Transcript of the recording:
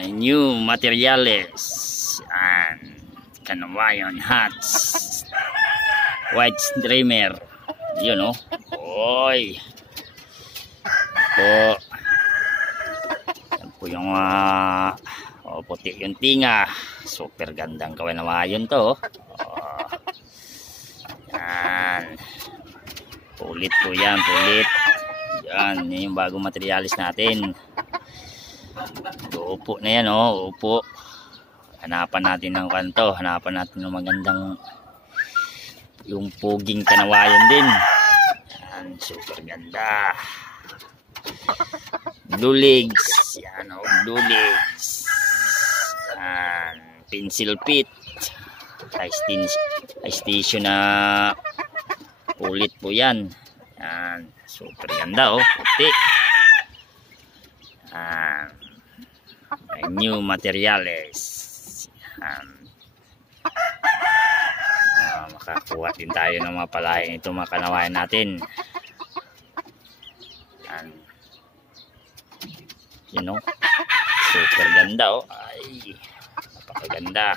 May new materials. Yan. Kanawayon hats. White streamer. Yun, oh. Oy. Po. Yan po yung puti yung tinga. Super gandang kanawayon to. Oh. Yan. Pulit po yan. Pulit. Yan. Yan yung bagong materials natin. Upo na yan, oh. Upo. Hanapan natin ng kanto. Hanapan natin ng magandang yung puging kanawayan din. Yan. Super ganda. Blue legs. Yan, oh. Blue legs. Yan. Pencil pit. High station na pulit po yan. Yan. Super ganda, oh. Puti. Yan. May new materials. Yan. Makakuha din tayo ng mga palayan ito mga kanawayan natin. Yan. You know, super ganda, oh. Ay, napakaganda.